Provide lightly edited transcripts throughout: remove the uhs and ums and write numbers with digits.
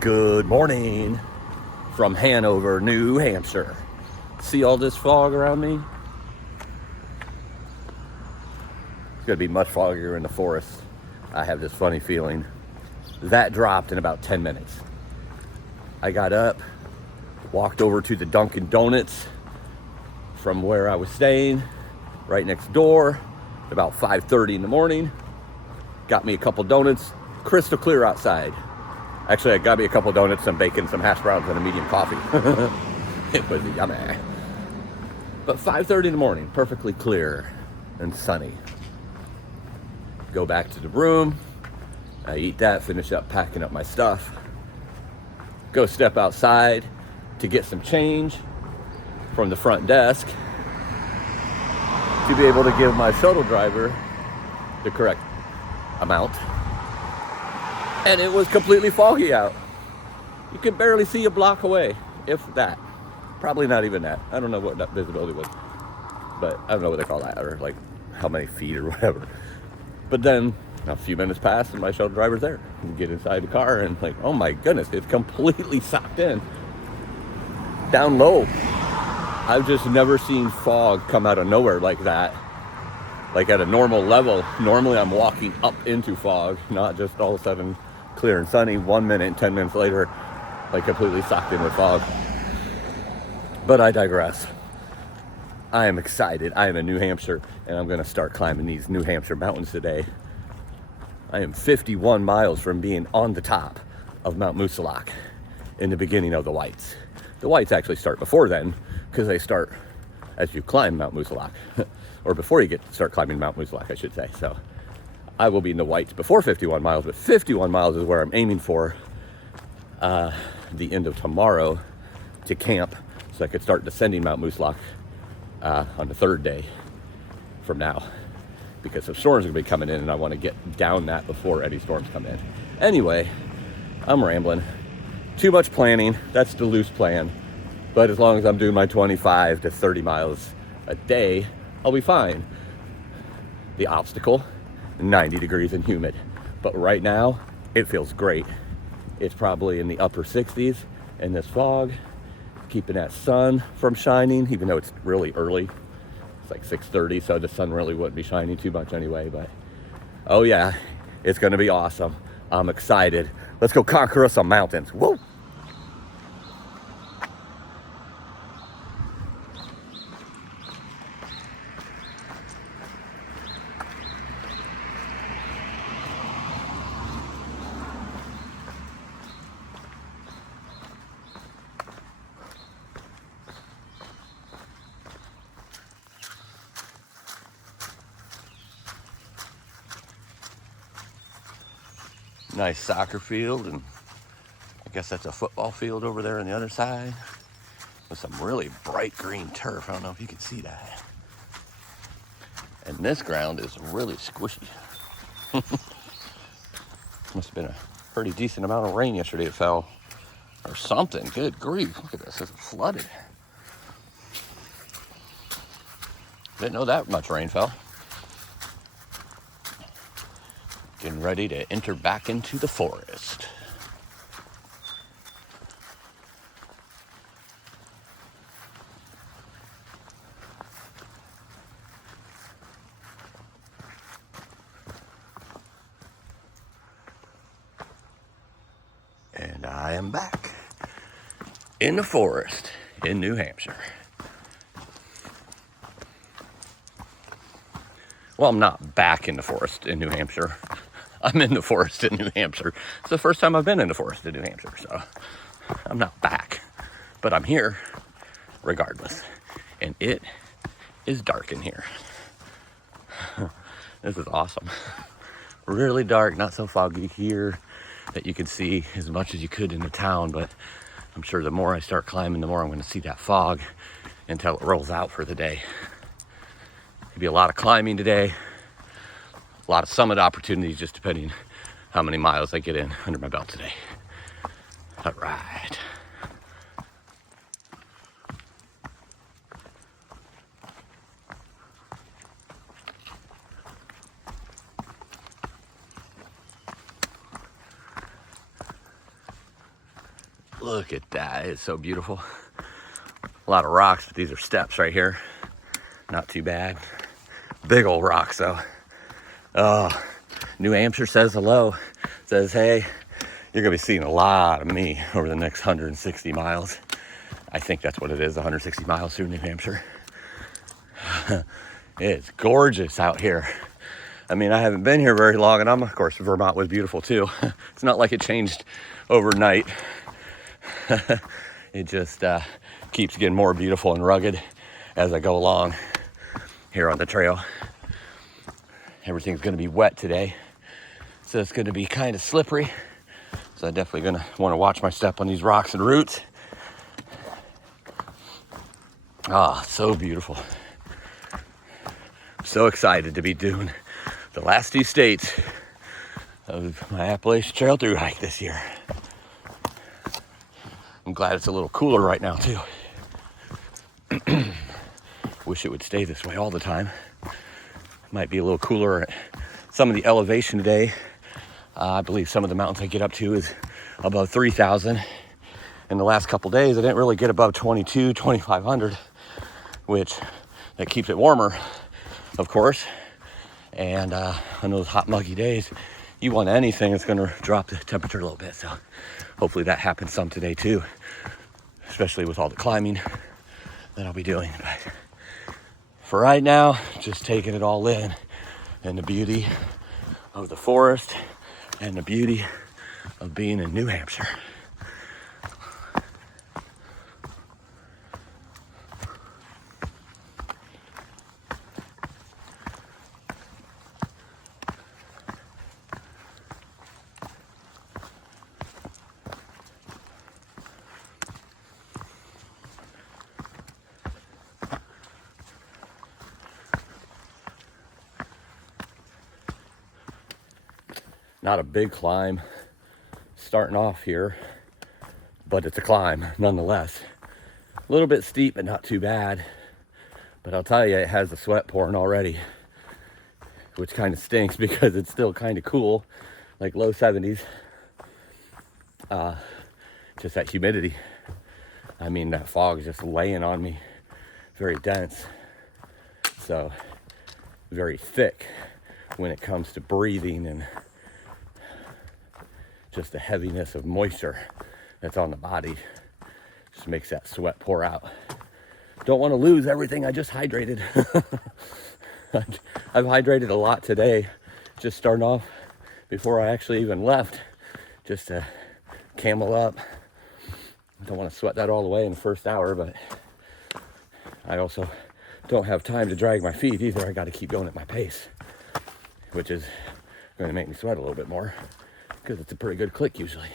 Good morning from Hanover, New Hampshire. See all this fog around me? It's gonna be much foggier in the forest. I have this funny feeling. That dropped in about 10 minutes. I got up, walked over to the Dunkin' Donuts from where I was staying, right next door, about 5:30 in the morning. Got me a couple donuts, crystal clear outside. Actually, I got me a couple donuts, some bacon, some hash browns, and a medium coffee. It was yummy. But 5:30 in the morning, perfectly clear and sunny. Go back to the room. I eat that, finish up packing up my stuff. Go step outside to get some change from the front desk to be able to give my shuttle driver the correct amount. And it was completely foggy out. You could barely see a block away, if that. Probably not even that. I don't know what that visibility was, but I don't know what they call that, or like how many feet or whatever. But then a few minutes passed and my shuttle driver's there. You get inside the car and like, oh my goodness, it's completely socked in. Down low. I've just never seen fog come out of nowhere like that. Like at a normal level. Normally I'm walking up into fog, not just all of a sudden clear and sunny 1 minute and 10 minutes later, like completely socked in with fog. But I digress. I am excited. I am in New Hampshire and I'm going to start climbing these New Hampshire mountains today. I am 51 miles from being on the top of Mount Moosilauke in the beginning of the Whites. The Whites actually start before then because they start as you climb Mount Moosilauke, or before you start climbing Mount Moosilauke, I should say. So I will be in the Whites before 51 miles, but 51 miles is where I'm aiming for the end of tomorrow to camp so I could start descending Mount Moosilauke on the third day from now, because some storms are going to be coming in and I want to get down that before any storms come in. Anyway, I'm rambling. Too much planning. That's the loose plan. But as long as I'm doing my 25 to 30 miles a day, I'll be fine. The obstacle, 90 degrees and humid. But right now, it feels great. It's probably in the upper 60s in this fog, keeping that sun from shining, even though it's really early. It's like 6:30, so the sun really wouldn't be shining too much anyway. But oh yeah, it's gonna be awesome. I'm excited. Let's go conquer some mountains. Whoa! Nice soccer field, and I guess that's a football field over there on the other side with some really bright green turf. I don't know if you can see that. And this ground is really squishy. Must have been a pretty decent amount of rain yesterday. It fell or something. Good grief, look at this, it's flooded. Didn't know that much rain fell. Getting ready to enter back into the forest. And I am back in the forest in New Hampshire. Well, I'm not back in the forest in New Hampshire. I'm in the forest in New Hampshire. It's the first time I've been in the forest in New Hampshire, so I'm not back. But I'm here regardless. And it is dark in here. This is awesome. Really dark, not so foggy here that you can see as much as you could in the town, but I'm sure the more I start climbing, the more I'm going to see that fog until it rolls out for the day. There'll be a lot of climbing today, a lot of summit opportunities, just depending how many miles I get in under my belt today. All right. Look at that, it's so beautiful. A lot of rocks, but these are steps right here. Not too bad. Big old rocks though. Oh, New Hampshire says hello. Says, hey, you're gonna be seeing a lot of me over the next 160 miles. I think that's what it is, 160 miles through New Hampshire. It's gorgeous out here. I mean, I haven't been here very long, and of course, Vermont was beautiful too. It's not like it changed overnight. It just keeps getting more beautiful and rugged as I go along here on the trail. Everything's gonna be wet today, so it's gonna be kind of slippery. So I'm definitely gonna wanna watch my step on these rocks and roots. Ah, so beautiful. So excited to be doing the last 2 states of my Appalachian Trail Thru-Hike this year. I'm glad it's a little cooler right now too. Wish it would stay this way all the time. Might be a little cooler at some of the elevation today. I believe some of the mountains I get up to is above 3,000. In the last couple days, I didn't really get above 22, 2,500, which that keeps it warmer, of course. And on those hot, muggy days, you want anything that's gonna drop the temperature a little bit. So hopefully that happens some today too, especially with all the climbing that I'll be doing. But for right now, just taking it all in, and the beauty of the forest and the beauty of being in New Hampshire. Not a big climb starting off here, but it's a climb nonetheless. A little bit steep, but not too bad. But I'll tell you, it has the sweat pouring already, which kind of stinks because it's still kind of cool, like low 70s. Just that humidity. I mean, that fog is just laying on me, very dense. So very thick when it comes to breathing, and just the heaviness of moisture that's on the body just makes that sweat pour out. Don't want to lose everything I just hydrated. I've hydrated a lot today, just starting off before I actually even left, just to camel up. I don't want to sweat that all the way in the first hour, but I also don't have time to drag my feet either. I got to keep going at my pace, which is going to make me sweat a little bit more, because it's a pretty good click usually.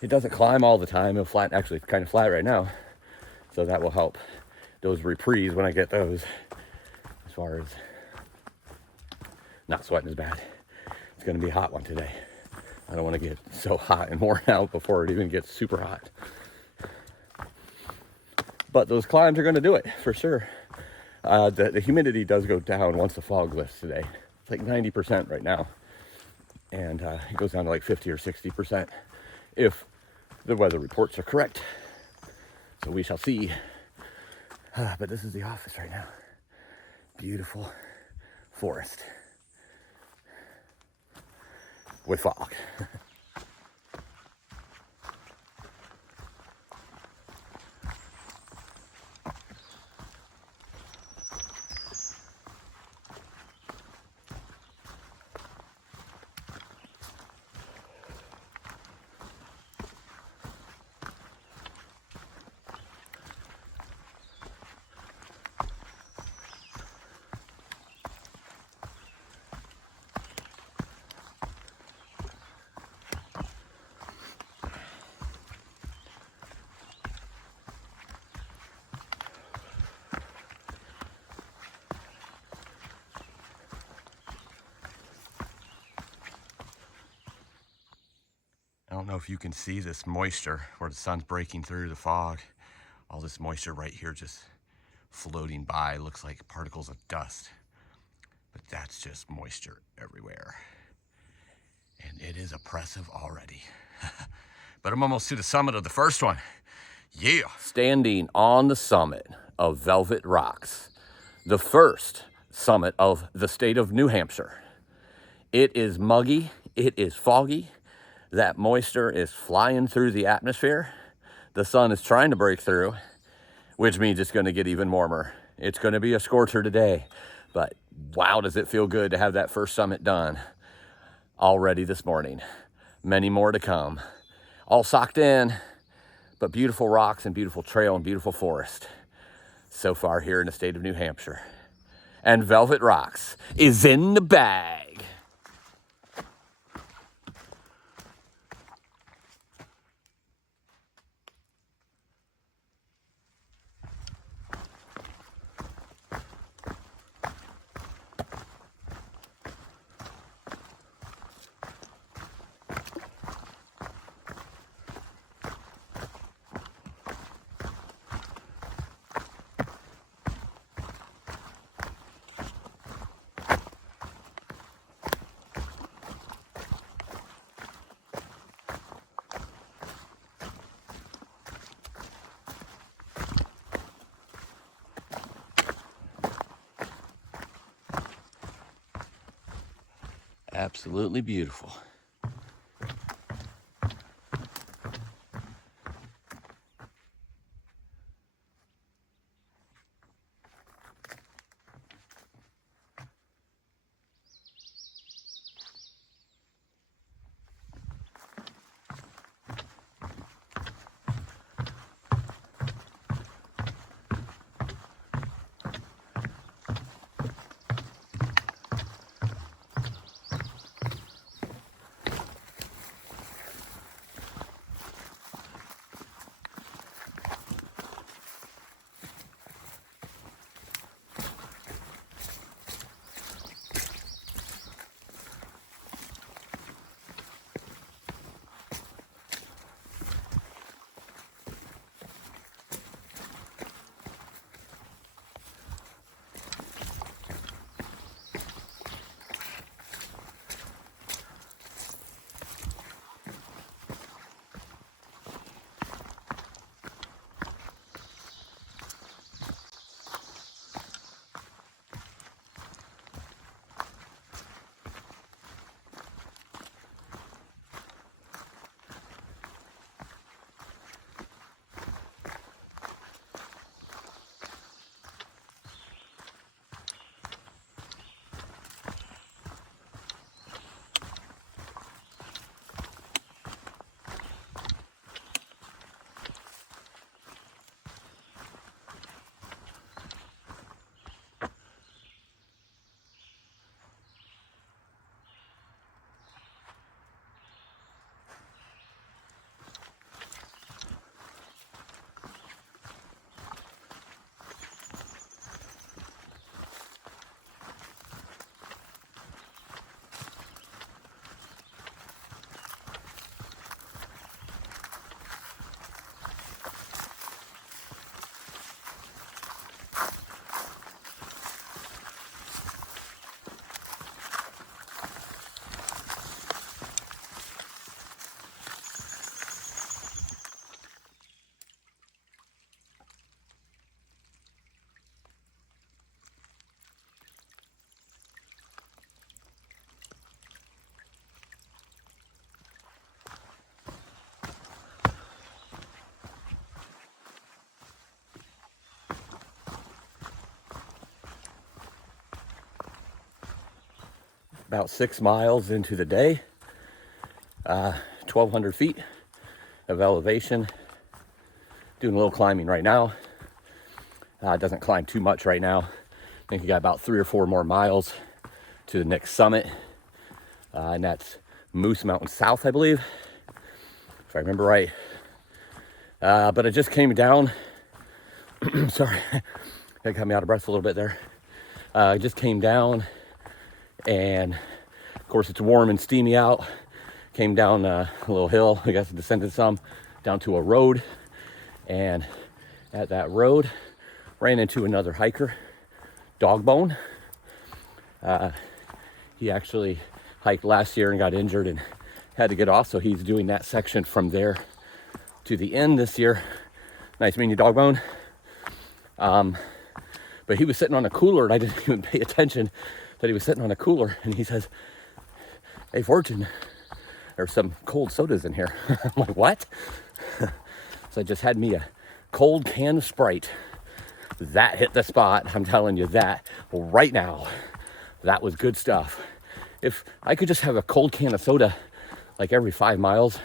It doesn't climb all the time. It'll flat, actually it's kind of flat right now. So that will help those reprieve when I get those, as far as not sweating as bad. It's gonna be a hot one today. I don't wanna get so hot and worn out before it even gets super hot. But those climbs are gonna do it for sure. The humidity does go down once the fog lifts today. It's like 90% right now. And it goes down to like 50 or 60% if the weather reports are correct. So we shall see. But this is the office right now. Beautiful forest with fog. I don't know if you can see this moisture where the sun's breaking through the fog. All this moisture right here just floating by. Looks like particles of dust, but that's just moisture everywhere. And it is oppressive already. But I'm almost to the summit of the first one. Yeah. Standing on the summit of Velvet Rocks, the first summit of the state of New Hampshire. It is muggy, it is foggy, that moisture is flying through the atmosphere. The sun is trying to break through, which means it's gonna get even warmer. It's gonna be a scorcher today, but wow, does it feel good to have that first summit done already this morning. Many more to come. All socked in, but beautiful rocks and beautiful trail and beautiful forest so far here in the state of New Hampshire. And Velvet Rocks is in the bag. Absolutely beautiful. About 6 miles into the day, 1,200 feet of elevation. Doing a little climbing right now. It doesn't climb too much right now. I think you got about 3 or 4 more miles to the next summit. And that's Moose Mountain South, I believe, if I remember right. But I just came down. Sorry, that got me out of breath a little bit there. I just came down, and of course it's warm and steamy out. Came down a little hill. I guess descended some down to a road, and at that road ran into another hiker, Dogbone. He actually hiked last year and got injured and had to get off. So he's doing that section from there to the end this year. Nice meeting you, dog bone. But he was sitting on a cooler and I didn't even pay attention that he was sitting on a cooler. And he says, "Hey, Fortune, there's some cold sodas in here." I'm like, "What?" So I just had me a cold can of Sprite. That hit the spot. I'm telling you that right now. That was good stuff. If I could just have a cold can of soda like every 5 miles,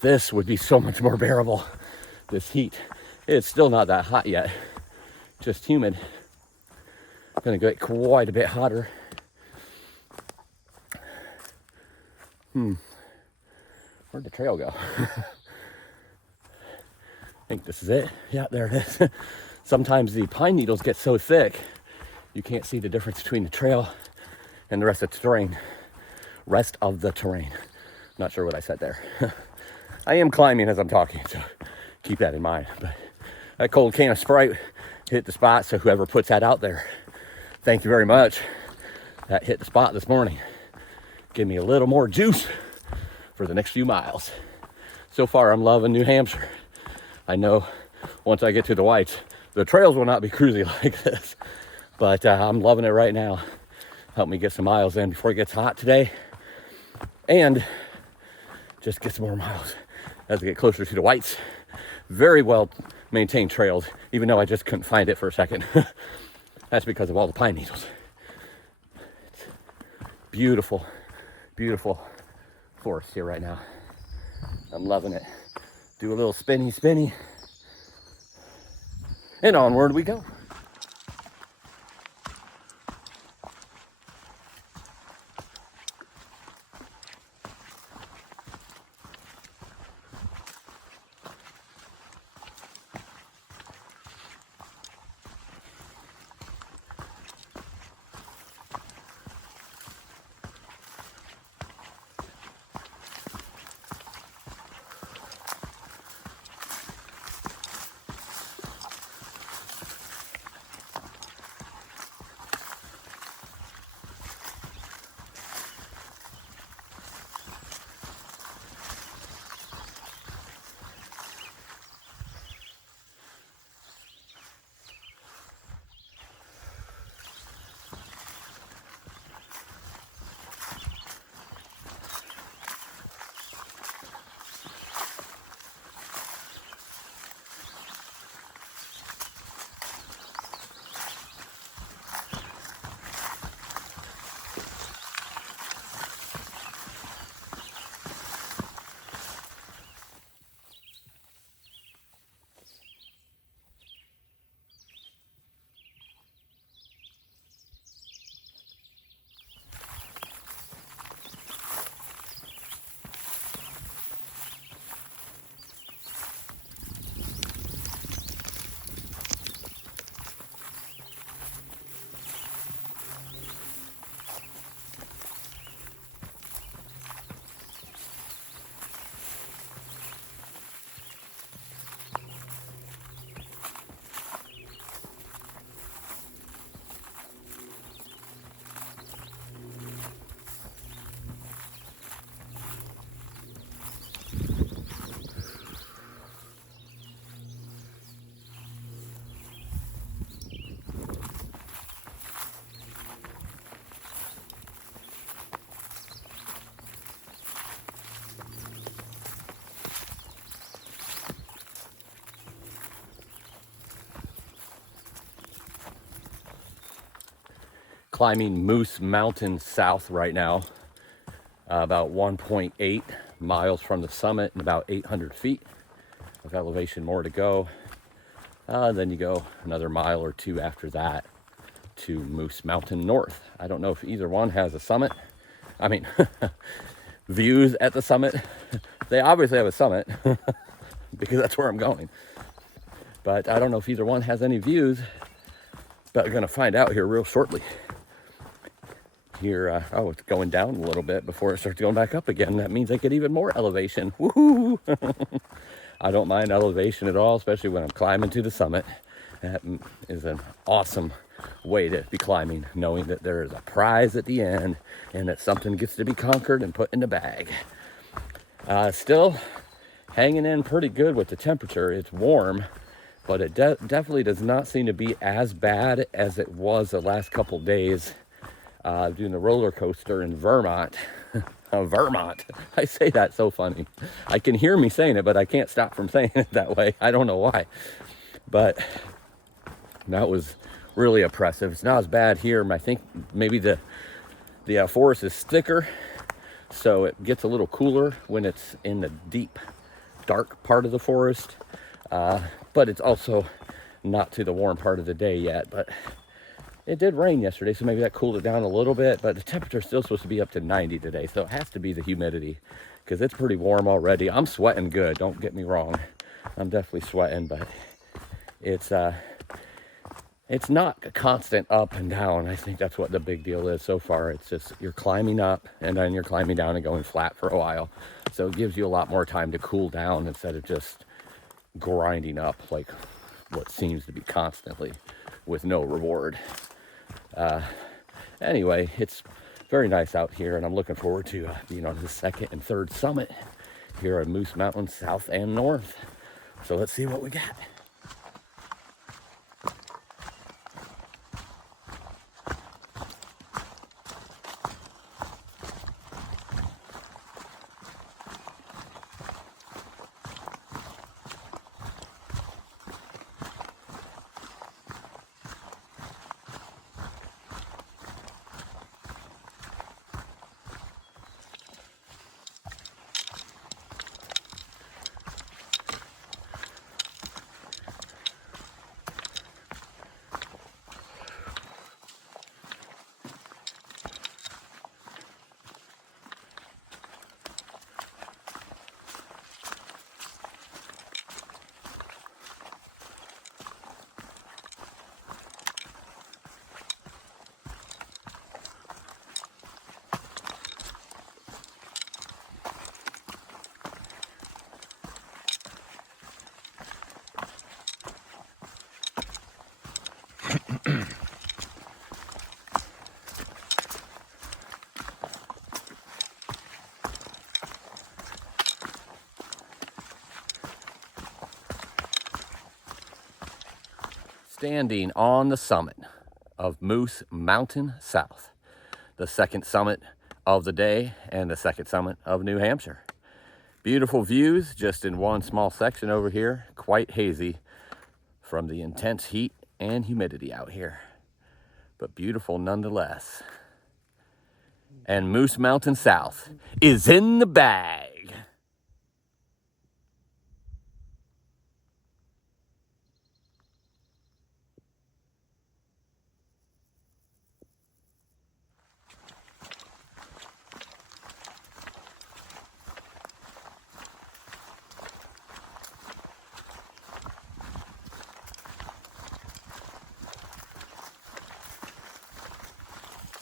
this would be so much more bearable. This heat. It's still not that hot yet. Just humid. Gonna get quite a bit hotter. Where'd the trail go? I think this is it. Yeah, there it is. Sometimes the pine needles get so thick, you can't see the difference between the trail and the rest of the terrain. Not sure what I said there. I am climbing as I'm talking, so keep that in mind. But that cold can of Sprite hit the spot, so whoever puts that out there, thank you very much. That hit the spot this morning. Give me a little more juice for the next few miles. So far, I'm loving New Hampshire. I know once I get to the Whites, the trails will not be cruisy like this, but I'm loving it right now. Help me get some miles in before it gets hot today, and just get some more miles as I get closer to the Whites. Very well maintained trails, even though I just couldn't find it for a second. That's because of all the pine needles. It's beautiful, beautiful forest here right now. I'm loving it. Do a little spinny, and onward we go. Climbing Moose Mountain south right now, about 1.8 miles from the summit and about 800 feet of elevation more to go. Then you go another mile or two after that to Moose Mountain North. I don't know if either one has a summit. I mean, views at the summit. They obviously have a summit because that's where I'm going. But I don't know if either one has any views, but we're gonna find out here real shortly. Here, oh, it's going down a little bit before it starts going back up again. That means I get even more elevation. Woohoo! I don't mind elevation at all, especially when I'm climbing to the summit. That is an awesome way to be climbing, knowing that there is a prize at the end and that something gets to be conquered and put in the bag. Still hanging in pretty good with the temperature. It's warm, but it definitely does not seem to be as bad as it was the last couple days doing the roller coaster in Vermont. Vermont. I say that so funny. I can hear me saying it, but I can't stop from saying it that way. I don't know why. But that was really oppressive. It's not as bad here. I think maybe the forest is thicker, so it gets a little cooler when it's in the deep, dark part of the forest. But it's also not to the warm part of the day yet. But it did rain yesterday, so maybe that cooled it down a little bit, but the temperature is still supposed to be up to 90 today, so it has to be the humidity, because it's pretty warm already. I'm sweating good, don't get me wrong. I'm definitely sweating, but it's not a constant up and down. I think that's what the big deal is so far. It's just you're climbing up, and then you're climbing down and going flat for a while. So it gives you a lot more time to cool down instead of just grinding up like what seems to be constantly with no reward. Anyway, it's very nice out here, and I'm looking forward to being on the second and third summit here at Moose Mountain, south and north. So let's see what we got. Standing on the summit of Moose Mountain South, the second summit of the day and the second summit of New Hampshire. Beautiful views just in one small section over here, quite hazy from the intense heat and humidity out here, but beautiful nonetheless. And Moose Mountain South is in the bag.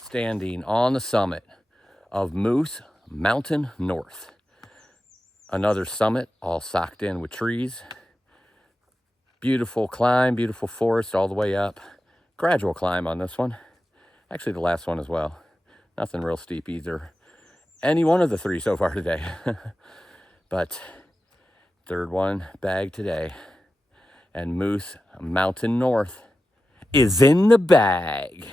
Standing on the summit of Moose Mountain North. Another summit all socked in with trees. Beautiful climb, beautiful forest all the way up. Gradual climb on this one. Actually the last one as well. Nothing real steep either. Any one of the three so far today. But third one bagged today. And Moose Mountain North is in the bag.